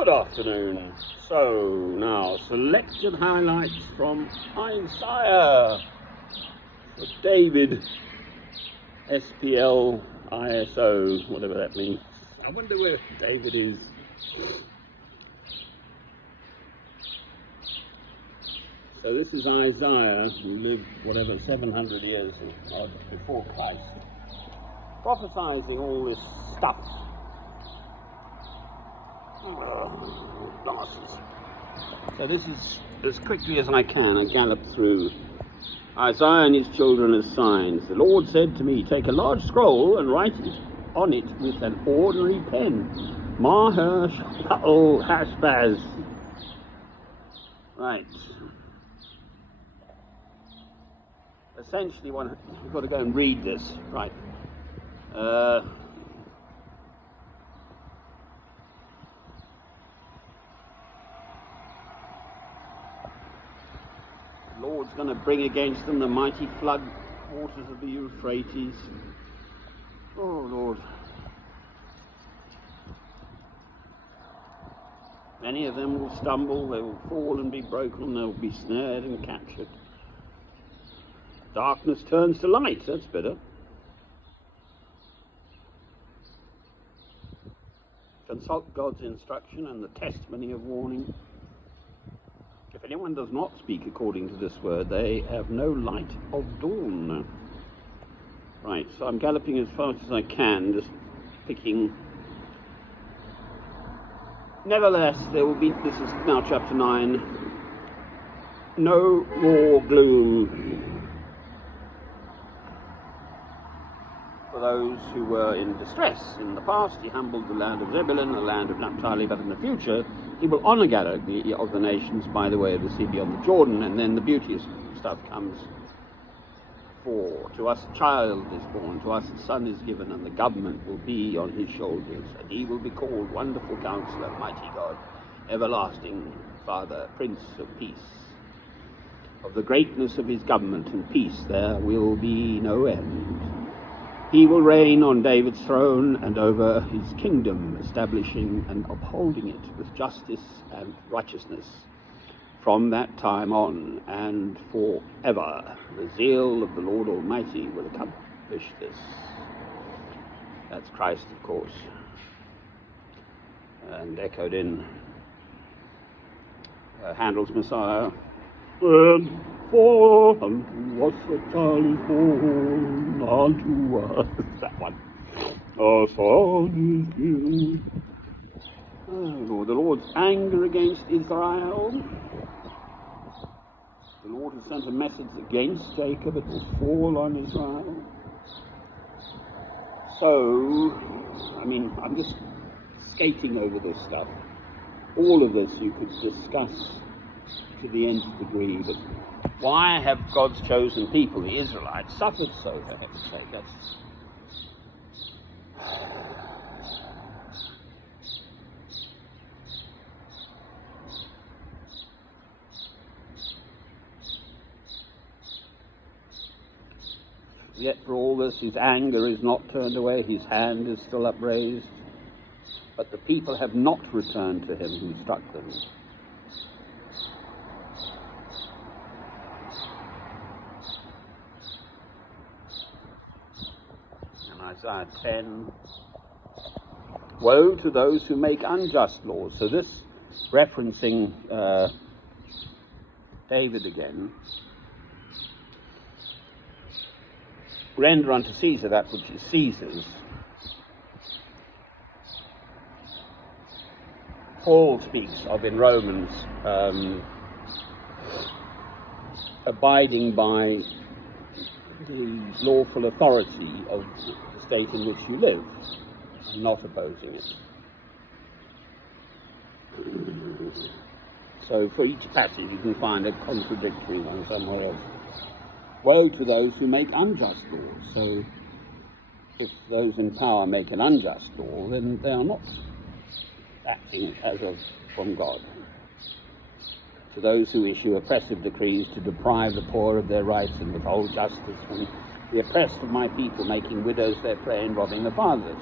Good afternoon. So now, selected highlights from Isaiah for David, SPL, ISO, whatever that means. I wonder where David is. So this is Isaiah, who lived, 700 years before Christ, prophesying all this stuff. Glasses. So this is, as quickly as I can, I gallop through. Isaiah and his children as signs. The Lord said to me, take a large scroll and write on it with an ordinary pen. Maher Sha'ol Hashbaz. Right. Essentially, we've got to go and read this. Right. Lord's going to bring against them the mighty flood waters of the Euphrates. Oh, Lord. Many of them will stumble, they will fall and be broken, they will be snared and captured. Darkness turns to light, that's better. Consult God's instruction and the testimony of warning. If anyone does not speak according to this word, they have no light of dawn. Right, so I'm galloping as fast as I can, just picking. Nevertheless, there will be, this is now chapter 9, no more gloom for those who were in distress. In the past, he humbled the land of Zebulun, the land of Naphtali, but in the future, he will honor Gad of the nations by the way of the sea beyond the Jordan, and then the beauteous stuff comes. For to us a child is born, to us a son is given, and the government will be on his shoulders, and he will be called Wonderful Counselor, Mighty God, Everlasting Father, Prince of Peace. Of the greatness of his government and peace there will be no end. He will reign on David's throne and over his kingdom, establishing and upholding it with justice and righteousness from that time on and forever. The zeal of the Lord Almighty will accomplish this. That's Christ, of course, and echoed in Handel's Messiah. For unto us a child is born, unto us, that one, a son is given. Oh Lord, the Lord's anger against Israel. The Lord has sent a message against Jacob, it will fall on Israel. So, I'm just skating over this stuff. All of this you could discuss to the nth degree, but why have God's chosen people, the Israelites, suffered so, for heaven's sake? That's yet for all this, his anger is not turned away, his hand is still upraised, but the people have not returned to him who struck them. Isaiah 10, woe to those who make unjust laws. So this referencing David again. Render unto Caesar that which is Caesar's. Paul speaks of in Romans abiding by the lawful authority of the state in which you live, and not opposing it. So for each passage you can find a contradictory one somewhere else. Woe to those who make unjust laws. So if those in power make an unjust law, then they are not acting as of from God. To those who issue oppressive decrees to deprive the poor of their rights and withhold justice from the oppressed of my people, making widows their prey and robbing the fatherless.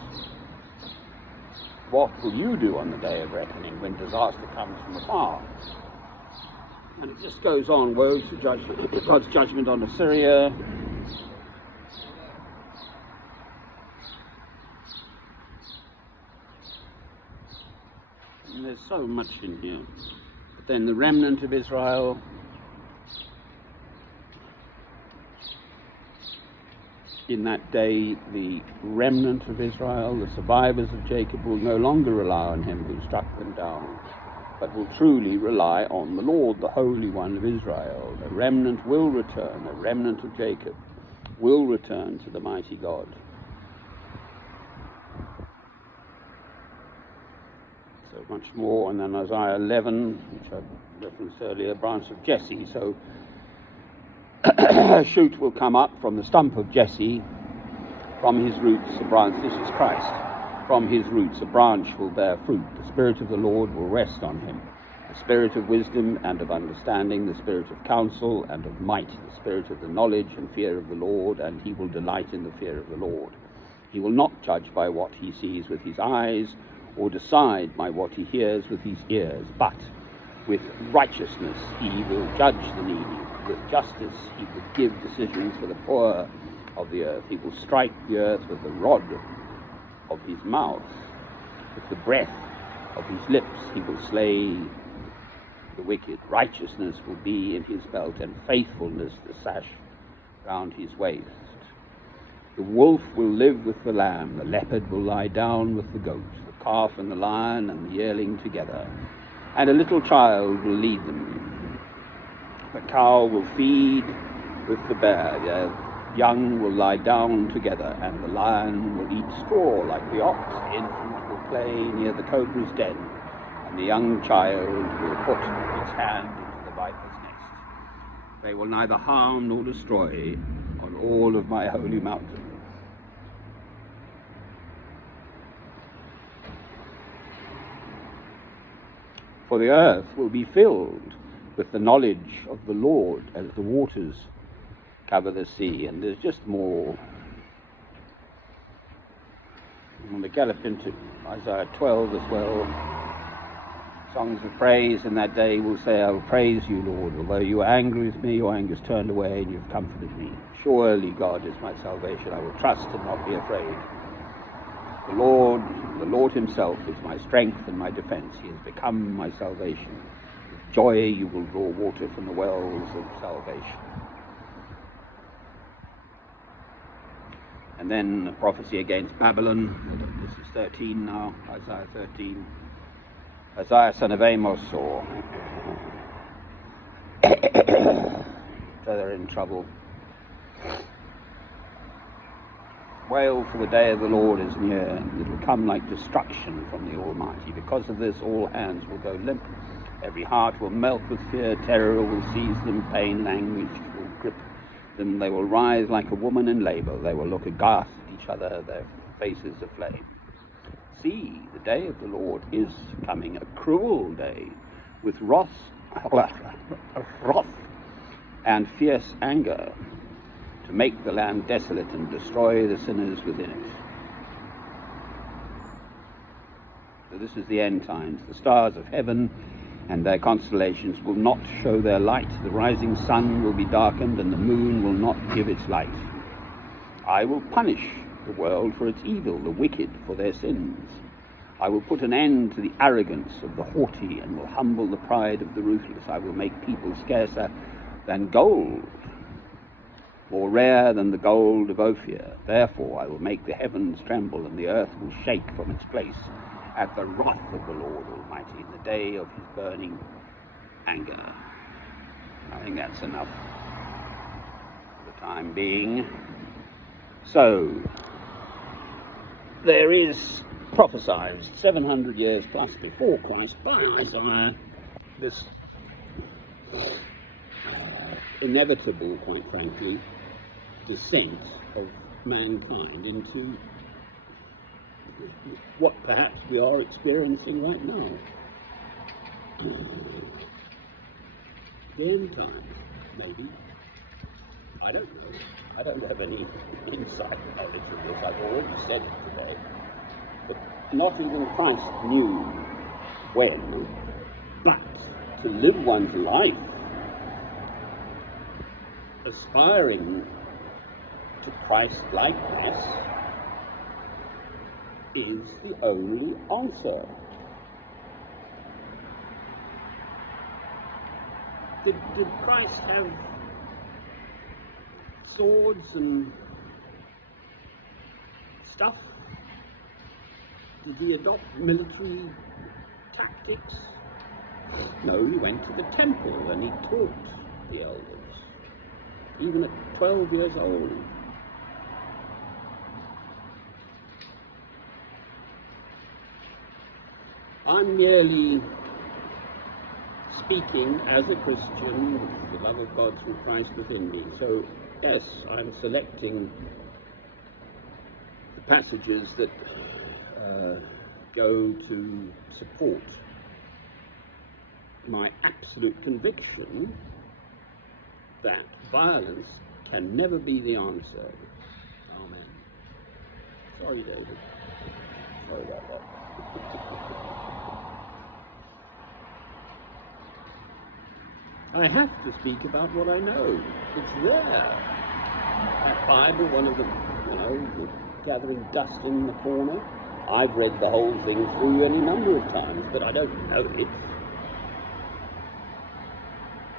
What will you do on the day of reckoning when disaster comes from afar? And it just goes on, woe to judgment, God's judgment on Assyria. And there's so much in here. But then the remnant of Israel, in that day, the remnant of Israel, the survivors of Jacob, will no longer rely on him who struck them down, but will truly rely on the Lord, the Holy One of Israel. The remnant will return, the remnant of Jacob will return to the mighty God. So much more. And then Isaiah 11, which I referenced earlier, branch of Jesse. So a shoot will come up from the stump of Jesse, from his roots a branch, this is Christ, from his roots a branch will bear fruit. The Spirit of the Lord will rest on him, the Spirit of wisdom and of understanding, the Spirit of counsel and of might, the Spirit of the knowledge and fear of the Lord, and he will delight in the fear of the Lord. He will not judge by what he sees with his eyes, or decide by what he hears with his ears, but with righteousness he will judge the needy. With justice he will give decisions for the poor of the earth. He will strike the earth with the rod of his mouth. With the breath of his lips he will slay the wicked. Righteousness will be in his belt, and faithfulness the sash round his waist. The wolf will live with the lamb, the leopard will lie down with the goat, the calf and the lion and the yearling together, and a little child will lead them. The cow will feed with the bear, their young will lie down together, and the lion will eat straw like the ox. The infant will play near the cobra's den, and the young child will put its hand into the viper's nest. They will neither harm nor destroy on all of my holy mountain. For the earth will be filled with the knowledge of the Lord as the waters cover the sea. And there's just more. I'm going to gallop into Isaiah 12 as well. Songs of praise in that day will say, I will praise you, Lord. Although you are angry with me, your anger is turned away and you've comforted me. Surely God is my salvation. I will trust and not be afraid. The Lord himself is my strength and my defense. He has become my salvation. With joy you will draw water from the wells of salvation. And then a prophecy against Babylon. This is 13 now, Isaiah 13. Isaiah son of Amos saw. So they're in trouble. Wail, for the day of the Lord is near. It will come like destruction from the Almighty. Because of this, all hands will go limp. Every heart will melt with fear. Terror will seize them. Pain, anguish will grip them. They will writhe like a woman in labor. They will look aghast at each other, their faces aflame. See, the day of the Lord is coming, a cruel day, with wrath and fierce anger, to make the land desolate and destroy the sinners within it. So this is the end times. The stars of heaven and their constellations will not show their light. The rising sun will be darkened, and the moon will not give its light. I will punish the world for its evil, the wicked for their sins. I will put an end to the arrogance of the haughty, and will humble the pride of the ruthless. I will make people scarcer than gold, more rare than the gold of Ophir. Therefore I will make the heavens tremble, and the earth will shake from its place at the wrath of the Lord Almighty, in the day of his burning anger. I think that's enough for the time being. So, there is prophesied 700 years plus before Christ by Isaiah this inevitable, quite frankly, descent of mankind into what perhaps we are experiencing right now. The end times, maybe. I don't know. I don't have any insight knowledge of this. I've already said it today. But not even Christ knew when, but to live one's life aspiring to Christ-likeness is the only answer. Did Christ have swords and stuff? Did he adopt military tactics? No, he went to the temple and he taught the elders, even at 12 years old. I'm merely speaking as a Christian with the love of God through Christ within me. So, yes, I'm selecting the passages that go to support my absolute conviction that violence can never be the answer. Amen. Sorry, David. Sorry about that. I have to speak about what I know. It's there. That Bible, one of the, the gathering dust in the corner. I've read the whole thing through any number of times, but I don't know it.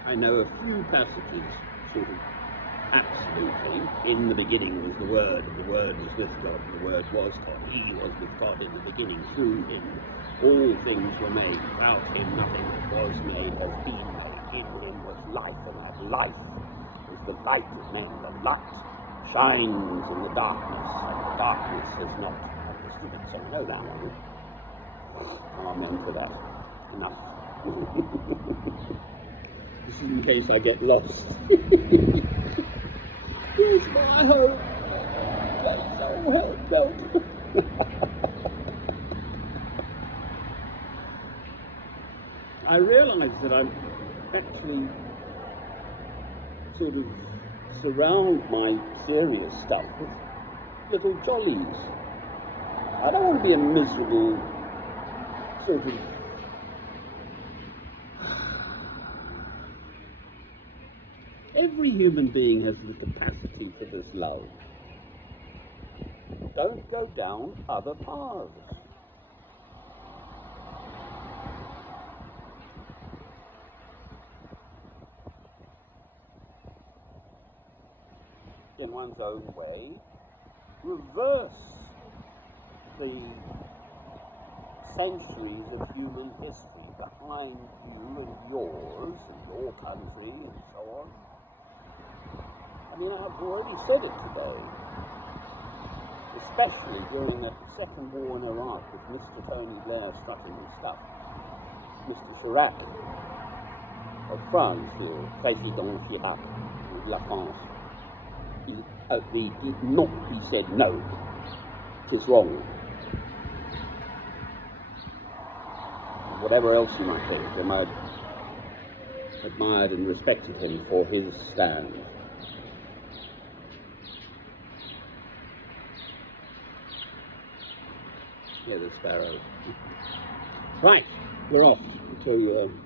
I know a few passages, sort of absolutely. In the beginning was the Word, and the Word was with God, and the Word was God. He was with God in the beginning. Through him all things were made. Without him nothing that was made has been made. In him was life, and that life was the light of men. The light shines in the darkness, and the darkness has not understood it. So I know that one. Amen to that. Enough. This is in case I get lost. Here's my hope. That's so heartfelt. I realise that I'm actually sort of surround my serious stuff with little jollies. I don't want to be a miserable sort of every human being has the capacity for this love. Don't go down other paths. In one's own way, reverse the centuries of human history behind you and yours and your country and so on. I mean, I've already said it today, especially during that second war in Iraq with Mr. Tony Blair strutting and stuff. Mr. Chirac of France, the Président Chirac of La France, he said no, it is wrong. Whatever else you might think, I might admired and respected him for his stand. Yeah, the sparrow. Right, we're off to